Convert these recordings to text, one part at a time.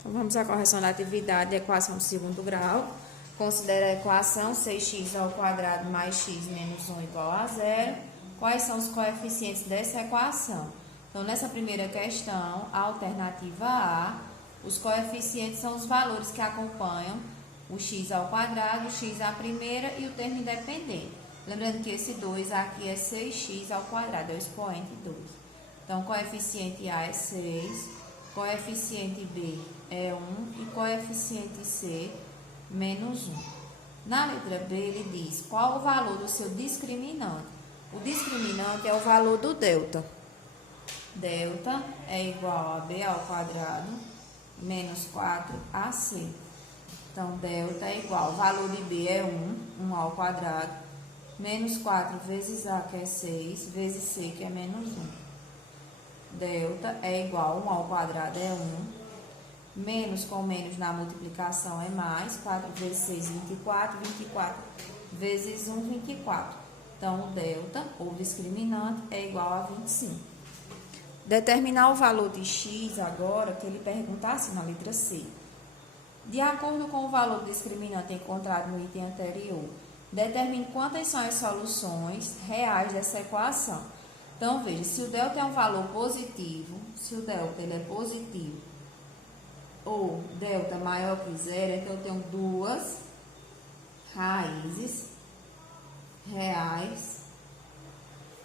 Então, vamos à correção da atividade, equação de segundo grau. Considera a equação 6x ao quadrado mais x menos 1 igual a zero. Quais são os coeficientes dessa equação? Então, nessa primeira questão, a alternativa A, os coeficientes são os valores que acompanham o x ao quadrado, o x à primeira e o termo independente. Lembrando que esse 2 aqui é 6x ao quadrado, é o expoente 2. Então, coeficiente A é 6, coeficiente B é 1 e coeficiente C, menos 1. Na letra B, ele diz qual o valor do seu discriminante. O discriminante é o valor do delta. Delta é igual a B ao quadrado menos 4AC. Então, delta é igual, o valor de B é 1 ao quadrado, menos 4 vezes A, que é 6, vezes C, que é menos 1. Delta é igual, 1 ao quadrado é 1, menos com menos na multiplicação é mais, 4 vezes 6, 24, 24 vezes 1, 24. Então, o delta, ou discriminante, é igual a 25. Determinar o valor de x agora, que ele pergunta assim na letra C. De acordo com o valor do discriminante encontrado no item anterior, determine quantas são as soluções reais dessa equação. Então, veja, se o delta é um valor positivo, se o delta ele é positivo ou delta maior que zero, então eu tenho duas raízes reais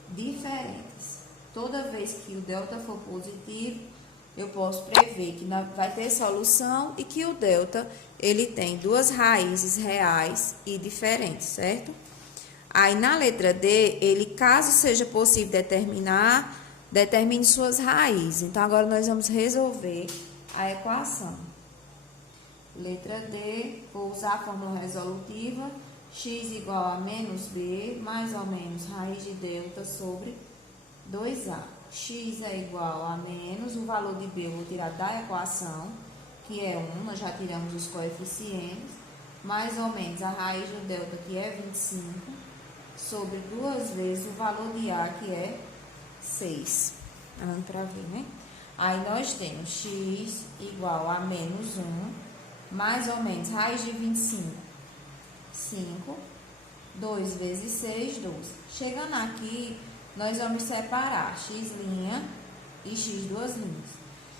diferentes. Toda vez que o delta for positivo, eu posso prever que vai ter solução e que o delta ele tem duas raízes reais e diferentes, certo? Aí, na letra D, ele, caso seja possível determinar, determine suas raízes. Então, agora nós vamos resolver a equação. Letra D, vou usar a fórmula resolutiva, x igual a menos b, mais ou menos raiz de delta sobre 2a. X é igual a menos, o valor de b eu vou tirar da equação, que é 1, nós já tiramos os coeficientes, mais ou menos a raiz do delta, que é 25, sobre 2 vezes o valor de A, que é 6. Dando para ver, né? Aí nós temos x igual a menos 1, mais ou menos raiz de 25, 5, 2 vezes 6, 12. Chegando aqui, nós vamos separar x' e x duas linhas.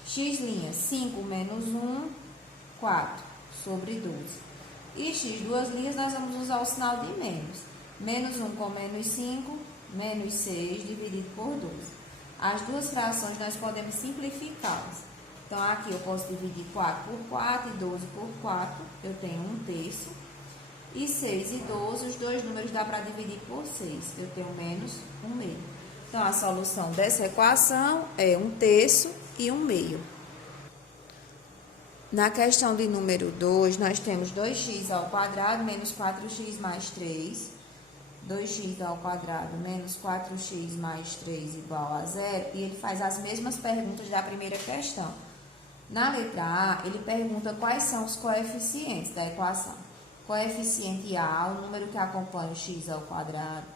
X', 5 menos 1, 4, sobre 12. E x duas linhas, nós vamos usar o sinal de menos. Menos 1 com menos 5, menos 6 dividido por 12. As duas frações nós podemos simplificá-las. Então, aqui eu posso dividir 4 por 4 e 12 por 4, eu tenho 1/3. E 6 e 12, os dois números dá para dividir por 6, eu tenho menos 1/2. Então, a solução dessa equação é 1/3 e 1/2. Na questão de número 2, nós temos 2x ao quadrado menos 4x mais 3. 2x ao quadrado menos 4x mais 3 igual a 0. E ele faz as mesmas perguntas da primeira questão. Na letra A, ele pergunta quais são os coeficientes da equação. Coeficiente A, o número que acompanha o x ao quadrado.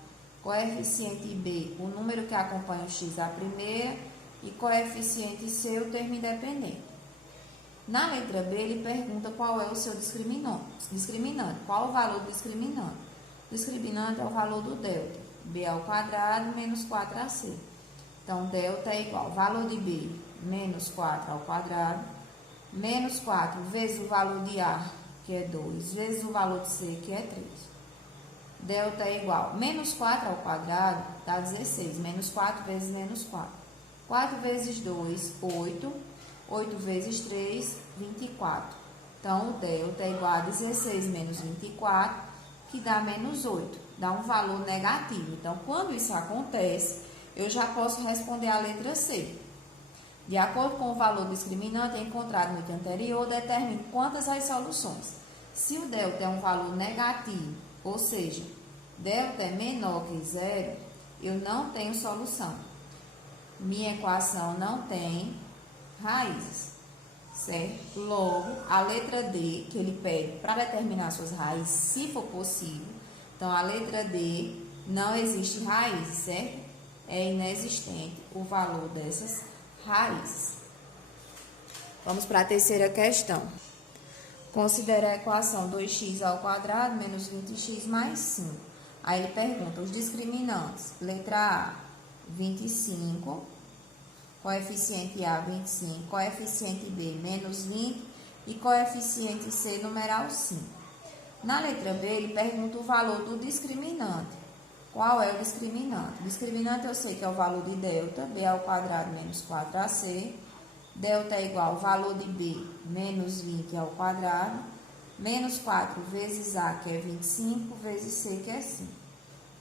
Coeficiente B, o número que acompanha o x à primeira. E coeficiente C, o termo independente. Na letra B, ele pergunta qual é o seu discriminante. Qual o valor do discriminante? O discriminante é o valor do delta. B ao quadrado menos 4AC. Então, delta é igual ao valor de B menos 4 ao quadrado, menos 4 vezes o valor de A, que é 2, vezes o valor de C, que é 3. Delta é igual a menos 4 ao quadrado, dá 16. Menos 4 vezes menos 4. 4 vezes 2, 8. 8 vezes 3, 24. Então, o delta é igual a 16 menos 24, que dá menos 8. Dá um valor negativo. Então, quando isso acontece, eu já posso responder a letra C. De acordo com o valor discriminante encontrado no item anterior, determine quantas as soluções. Se o delta é um valor negativo, ou seja, delta é menor que zero, eu não tenho solução. Minha equação não tem raízes, certo? Logo, a letra D, que ele pede para determinar suas raízes, se for possível. Então, a letra D, não existe raízes, certo? É inexistente o valor dessas raízes. Vamos para a terceira questão. Considere a equação 2x ao quadrado menos 20x mais 5. Aí ele pergunta os discriminantes. Letra A, 25. Coeficiente A, 25. Coeficiente B, menos 20. E coeficiente C, numeral 5. Na letra B, ele pergunta o valor do discriminante. Qual é o discriminante? O discriminante eu sei que é o valor de delta, B ao quadrado menos 4AC. Delta é igual ao valor de B, menos 20 ao quadrado, menos 4 vezes A, que é 25, vezes C, que é 5.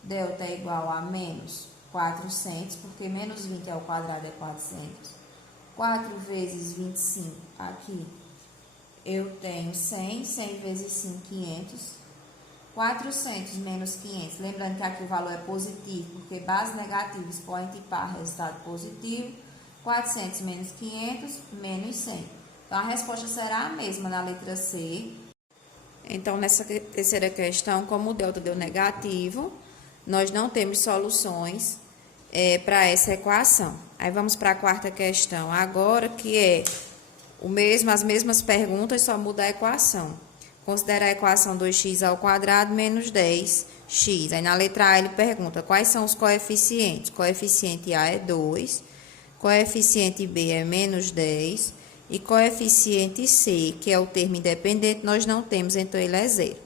Delta é igual a menos 400, porque menos 20 ao quadrado é 400. 4 vezes 25, aqui eu tenho 100, 100 vezes 5, 500. 400 menos 500, lembrando que aqui o valor é positivo, porque base negativa, expoente par, resultado positivo. 400 menos 500, menos 100. Então, a resposta será a mesma na letra C. Então, nessa terceira questão, como o delta deu negativo, nós não temos soluções para essa equação. Aí, vamos para a quarta questão agora, que é as mesmas perguntas, só muda a equação. Considera a equação 2x ao quadrado menos 10x. Aí, na letra A, ele pergunta quais são os coeficientes. Coeficiente A é 2. Coeficiente B é menos 10 e coeficiente C, que é o termo independente, nós não temos, então ele é 0.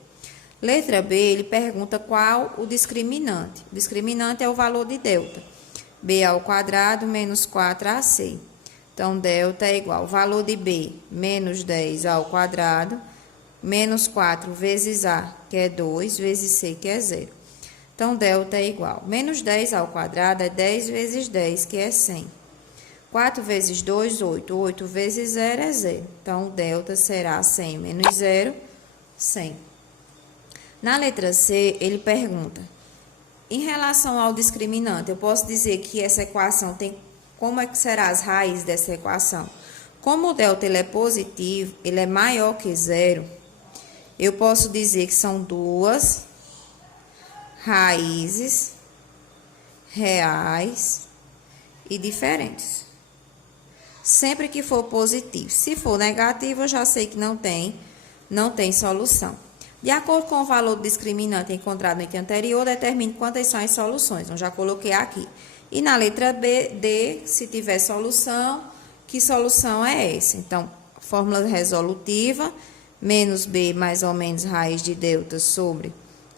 Letra B, ele pergunta qual o discriminante. O discriminante é o valor de delta. B ao quadrado menos 4AC. Então, delta é igual ao valor de B, menos 10 ao quadrado, menos 4 vezes A, que é 2, vezes C, que é 0. Então, delta é igual. Menos 10 ao quadrado é 10 vezes 10, que é 100. 4 vezes 2, 8. 8 vezes 0 é 0. Então, o delta será 100 menos 0, 100. Na letra C, ele pergunta, em relação ao discriminante, eu posso dizer que essa equação tem, como é que serão as raízes dessa equação? Como o delta ele é positivo, ele é maior que 0, eu posso dizer que são duas raízes reais e diferentes. Sempre que for positivo. Se for negativo, eu já sei que não tem solução. De acordo com o valor do discriminante encontrado no item anterior, determine quantas são as soluções. Então, já coloquei aqui. E na letra D, se tiver solução, que solução é essa? Então, fórmula resolutiva, menos B mais ou menos raiz de delta sobre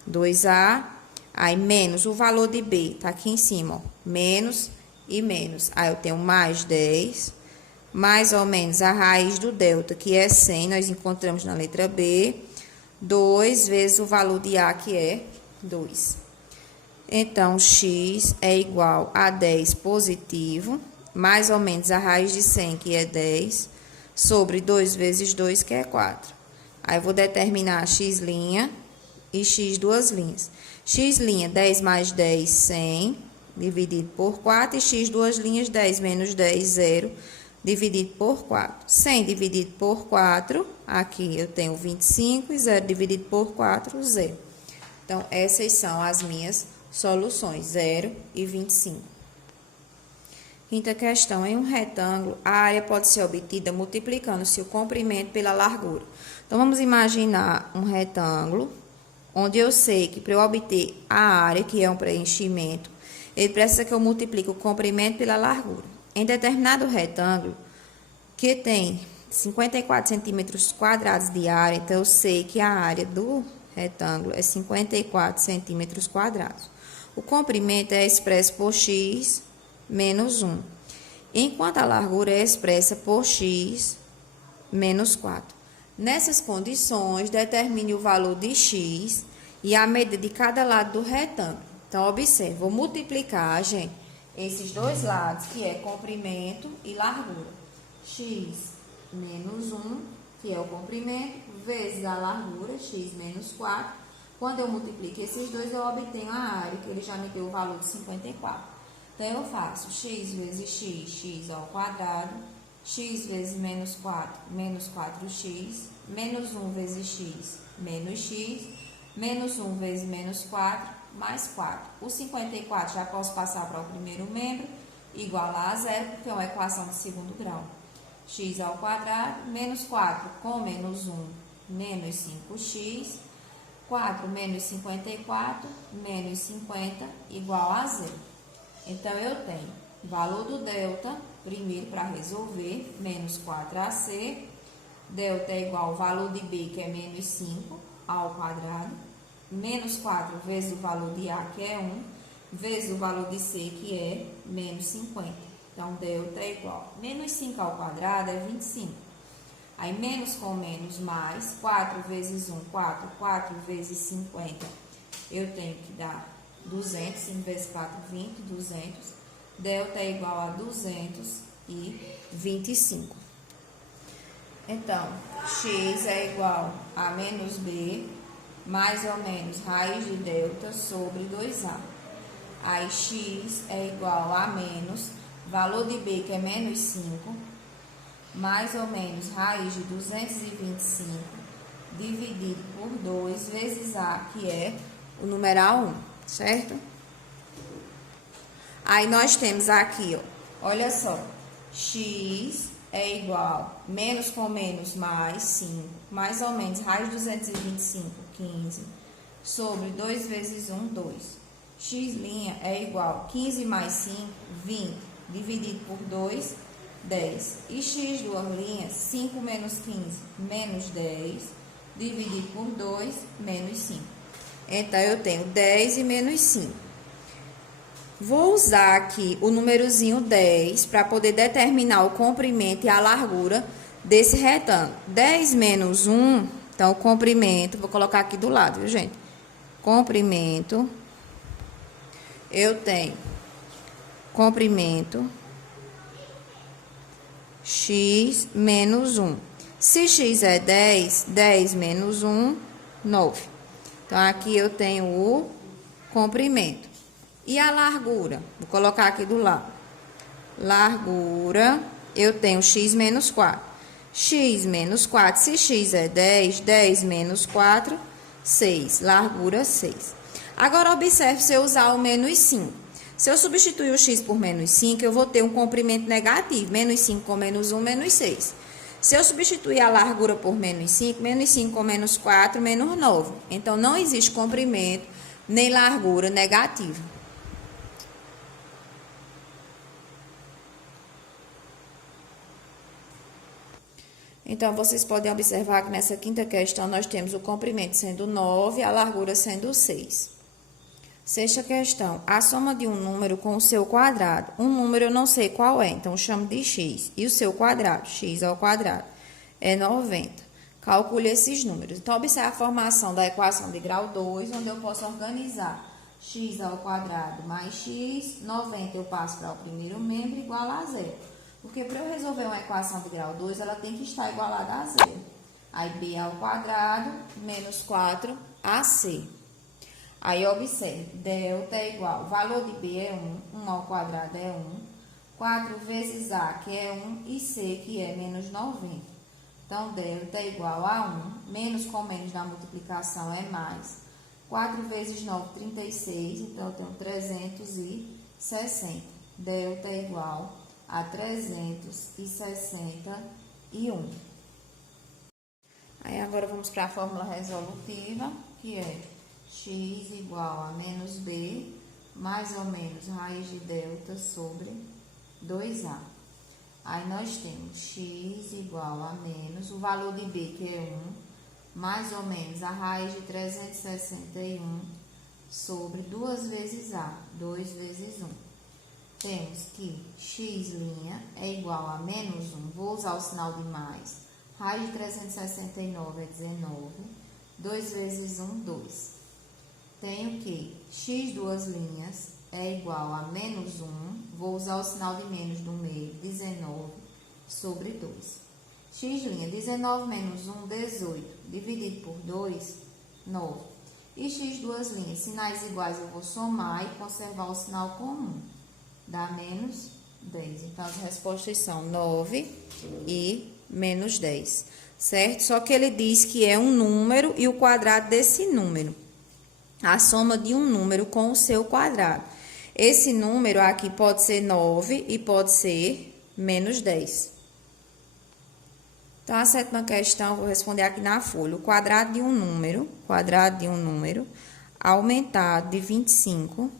2A. Aí, menos o valor de B, está aqui em cima, ó, menos e menos. Aí, eu tenho mais 10. Mais ou menos a raiz do delta, que é 100, nós encontramos na letra B, 2 vezes o valor de A, que é 2. Então, x é igual a 10 positivo, mais ou menos a raiz de 100, que é 10, sobre 2 vezes 2, que é 4. Aí, eu vou determinar x' e x duas linhas. X', 10 mais 10, 100, dividido por 4, e x duas linhas, 10 menos 10, 0, dividido por 4. 100 dividido por 4, aqui eu tenho 25, e 0 dividido por 4, 0. Então, essas são as minhas soluções, 0 e 25. Quinta questão, em um retângulo, a área pode ser obtida multiplicando-se o comprimento pela largura. Então, vamos imaginar um retângulo, onde eu sei que para eu obter a área, que é um preenchimento, ele precisa que eu multiplique o comprimento pela largura. Em determinado retângulo, que tem 54 centímetros quadrados de área, então eu sei que a área do retângulo é 54 centímetros quadrados. O comprimento é expresso por x menos 1, enquanto a largura é expressa por x menos 4. Nessas condições, determine o valor de x e a medida de cada lado do retângulo. Então, observe, vou multiplicar, gente, esses dois lados, que é comprimento e largura. X menos 1, que é o comprimento, vezes a largura, x menos 4. Quando eu multiplico esses dois, eu obtenho a área, que ele já me deu o valor de 54. Então, eu faço x vezes x, x ao quadrado, x vezes menos 4, menos 4x, menos 1 vezes x, menos 1 vezes menos 4, mais 4. O 54 já posso passar para o primeiro membro, igual a zero, porque é uma equação de segundo grau. x ao quadrado, menos 4 com menos 1, menos 5x, 4 menos 54, menos 50, igual a zero. Então, eu tenho valor do delta, primeiro para resolver, menos 4ac, delta é igual ao valor de b, que é menos 5, ao quadrado, menos 4 vezes o valor de a, que é 1, vezes o valor de c, que é menos 50. Então, delta é igual a menos 5 ao quadrado é 25. Aí, menos com menos, mais, 4 vezes 1, 4, 4 vezes 50, eu tenho que dar 200, 5 vezes 4, 20, 200. Delta é igual a 225. Então, x é igual a menos b, mais ou menos raiz de delta sobre 2a. Aí, x é igual a menos, valor de b, que é menos 5, mais ou menos raiz de 225, dividido por 2, vezes a, que é o numeral 1, certo? Aí, nós temos aqui, ó, olha só, x é igual, menos com menos, mais 5, mais ou menos, raiz de 225, 15, sobre 2 vezes 1, 2. X' é igual, 15 mais 5, 20, dividido por 2, 10. E x duas linhas, 5 menos 15, menos 10, dividido por 2, menos 5. Então, eu tenho 10 e menos 5. Vou usar aqui o númerozinho 10 para poder determinar o comprimento e a largura desse retângulo. 10 menos 1, então o comprimento, vou colocar aqui do lado, viu, gente? Comprimento, eu tenho comprimento x menos 1. Se x é 10, 10 menos 1, 9. Então, aqui eu tenho o comprimento. E a largura? Vou colocar aqui do lado. Largura, eu tenho x menos 4. X menos 4, se x é 10, 10 menos 4, 6. Largura, 6. Agora, observe se eu usar o menos 5. Se eu substituir o x por menos 5, eu vou ter um comprimento negativo. Menos 5 com menos 1, menos 6. Se eu substituir a largura por menos 5 com menos 4, menos 9. Então, não existe comprimento nem largura negativa. Então, vocês podem observar que nessa quinta questão nós temos o comprimento sendo 9 e a largura sendo 6. Sexta questão, a soma de um número com o seu quadrado. Um número eu não sei qual é, então eu chamo de x. E o seu quadrado, x ao quadrado, é 90. Calcule esses números. Então, observe a formação da equação de grau 2, onde eu posso organizar x ao quadrado mais x, 90 eu passo para o primeiro membro igual a zero. Porque para eu resolver uma equação de grau 2, ela tem que estar igualada a zero. Aí, b ao quadrado menos 4ac. Aí, observe, delta é igual, o valor de b é 1, 1 ao quadrado é 1, 4 vezes a, que é 1, e c, que é menos 90. Então, delta é igual a 1, menos com menos na multiplicação é mais. 4 vezes 9, 36, então eu tenho 360. Delta é igual a 361. Aí, agora vamos para a fórmula resolutiva, que é x igual a menos b, mais ou menos raiz de delta sobre 2a. Aí, nós temos x igual a menos o valor de b, que é 1, mais ou menos a raiz de 361 sobre 2 vezes a, 2 vezes 1. Temos que x' é igual a menos 1, vou usar o sinal de mais, raiz de 369 é 19, 2 vezes 1, 2. Tenho que x duas linhas é igual a menos 1, vou usar o sinal de menos do meio, 19 sobre 2. X', 19 menos 1, 18, dividido por 2, 9. E x duas linhas, sinais iguais eu vou somar e conservar o sinal comum. Dá menos 10. Então, as respostas são 9 e menos 10, certo? Só que ele diz que é um número e o quadrado desse número. A soma de um número com o seu quadrado. Esse número aqui pode ser 9 e pode ser menos 10. Então, a sétima questão, vou responder aqui na folha. O quadrado de um número aumentado de 25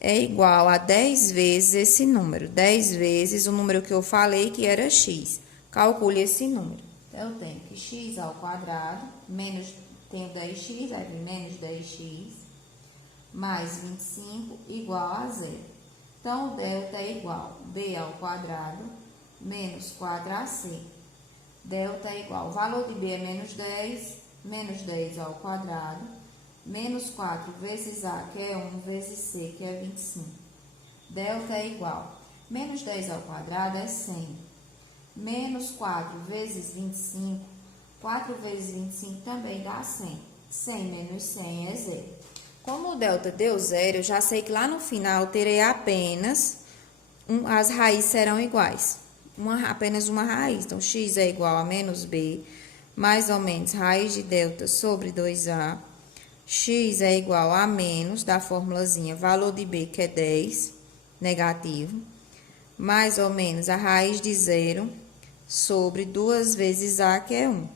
é igual a 10 vezes esse número. 10 vezes o número que eu falei que era x. Calcule esse número. Então, eu tenho que x ao quadrado, menos, tenho 10x, aí vem menos 10x, mais 25 igual a zero. Então, o delta é igual a b ao quadrado menos 4ac. Delta é igual, o valor de b é menos 10 ao quadrado, menos 4 vezes a, que é 1, vezes c, que é 25. Delta é igual, menos 10 ao quadrado é 100. Menos 4 vezes 25, 4 vezes 25 também dá 100. 100 menos 100 é zero. Como o delta deu zero, eu já sei que lá no final terei apenas, as raízes serão iguais. Apenas uma raiz. Então, x é igual a menos b, mais ou menos raiz de delta sobre 2a. X é igual a menos, da formulazinha, valor de b, que é 10, negativo, mais ou menos a raiz de zero sobre 2 vezes a, que é 1.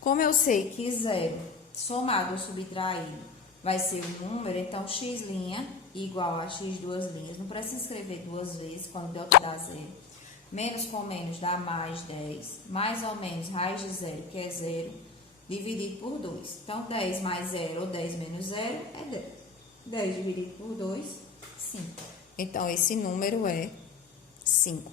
Como eu sei que zero somado ou subtraído vai ser o número, então x' igual a x duas linhas. Não precisa escrever duas vezes quando delta dá zero. Menos com menos dá mais 10, mais ou menos raiz de zero, que é zero, dividido por 2. Então, 10 mais 0 ou 10 menos 0 é 10. 10 dividido por 2, 5. Então, esse número é 5.